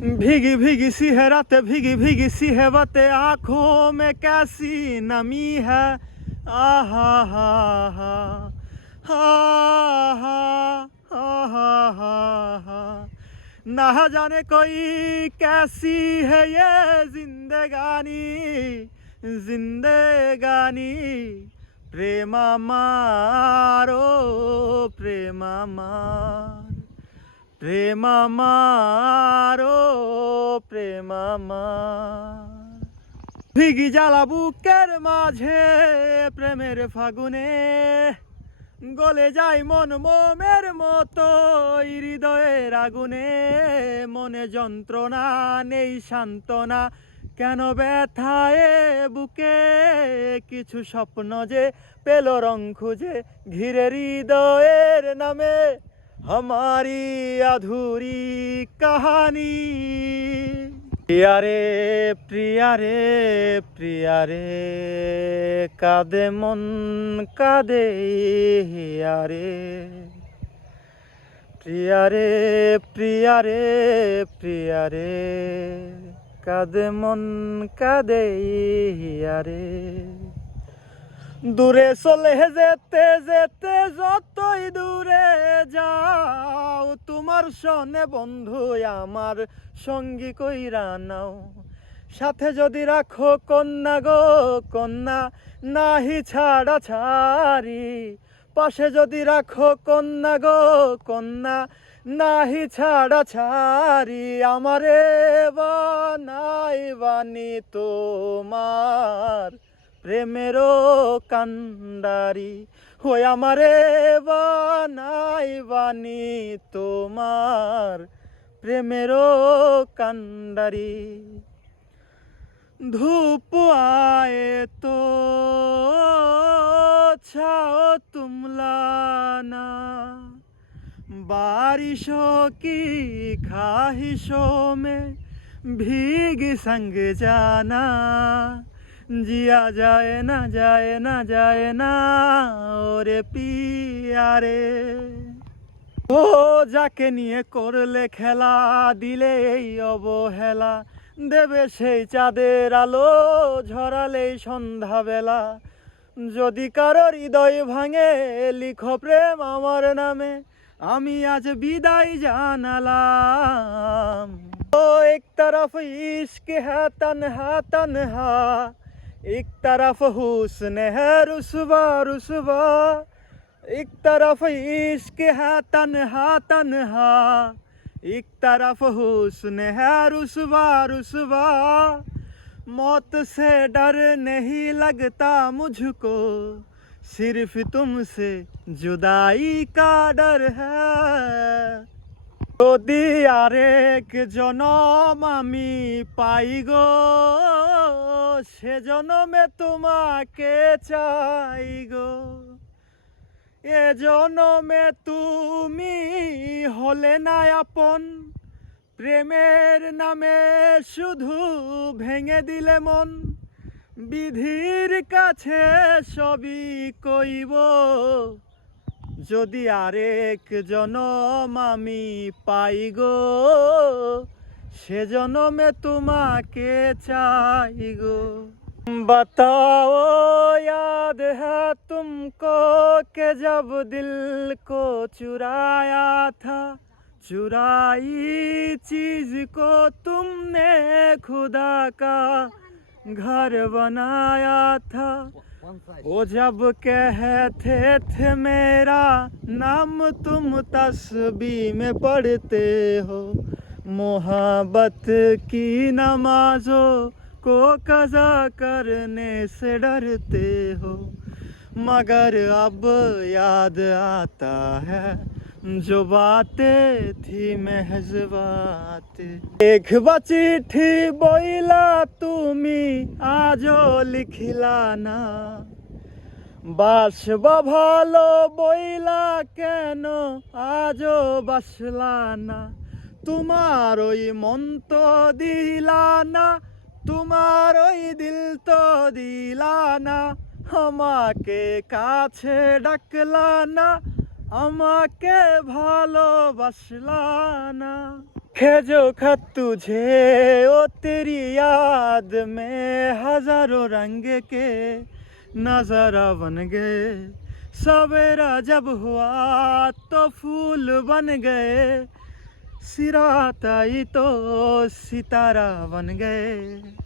भीगी भीगी सी है रातें, भीगी भीगी सी है बातें, आंखों में कैसी नमी है। आहा हा हा हा हा हा हा हा। ना जाने कोई कैसी है ये जिंदगानी, जिंदगानी। प्रेमा मारो प्रेमा मार, প্রেম আমার ও প্রেম আমার। ভিগি জ্বালা বুকের মাঝে প্রেমের ফাগুনে, গলে যায় মন মোমের মতো হৃদয়ের আগুনে। মনে যন্ত্রণা নেই সান্ত্বনা, কেন ব্যথায় বুকে কিছু স্বপ্ন যে পেল রং খুঁজে ঘিরে হৃদয়ের নামে हमारी अधूरी कहानी। प्रिया रे प्रिया रे प्रिया रे कादे मन कादे हिया रे। प्रिया रे प्रिया रे प्रिया रे कादे मन कादे हिया रे। দূরে চলে যেতে যেতে যতই দূরে যাও, তোমার সনে বন্ধু আমার সঙ্গী কইরা নাও। সাথে যদি রাখো কন্যা গো কন্যা, নাহি ছাড়া ছাড়ি। পাশে যদি রাখো কন্যা গো কন্যা, নাহি ছাড়া ছাড়ি। আমারে বানাই বানি তোমার প্রেমেরও কান্ডারি। হই আমারে বানাই বানি তোমার প্রেমেরও কান্ডারি। ধূপ আয়ে তো ছাও तुम लाना, बारिशों की ख्वाहिशों में भीग संग जाना। जिया जाए ना जाए ना जाए ना ওরে পিয়া রে। ও যাকে নিয়ে করলে খেলা, দিলে এই অবহেলা। দেবে সেই চাঁদের আলো ঝরালেই সন্ধ্যাবেলা। যদি কারো হৃদয় ভাঙে লিখো প্রেম আমার নামে, আমি আজ বিদায় জানালাম। ও এক तरफ इश्क है तन्हा तन्हा, एक तरफ हुस्न है रुसवा रुसवा। एक तरफ इश्क है तन्हा तन्हा, एक तरफ हुस्न है रुसवा रुसवा। मौत से डर नहीं लगता मुझको, सिर्फ तुमसे जुदाई का डर है। যদি আরেক জনম আমি পাই গো, সে জনমে তোমাকে চাই গো। এ জনমে তুমি হলে না আপন, প্রেমের নামে শুধু ভেঙে দিলে মন। বিধির কাছে সবই কইব, যদি আরেক জনম আমি পাই গো, সে জনমে তোমাকে চাই গো। बताओ याद है तुमको कि जब दिल को चुराया था, चुराई चीज को तुमने खुदा का घर बनाया था। वो जब कहते थे मेरा नाम तुम तस्बीह में पढ़ते हो, मोहब्बत की नमाजों को कज़ा करने से डरते हो। मगर अब याद आता है जो बातें थी महज बातें। एक चिट्ठी বইলা তুমি আজও লিখিলা না, বাসবা ভালো বইলা কেন আজও বাসলা না। তোমার ওই মন তো দিলা না, তোমার ওই দিল তো দিলা না। আমাকে কাছে ডাকলা না, আমাকে ভালোবাসলা না। लिखे जो खत तुझे ओ तेरी याद में हजारों रंग के नजारा बन गए। सवेरा जब हुआ तो फूल बन गए, सिरात आई तो सितारा बन गए।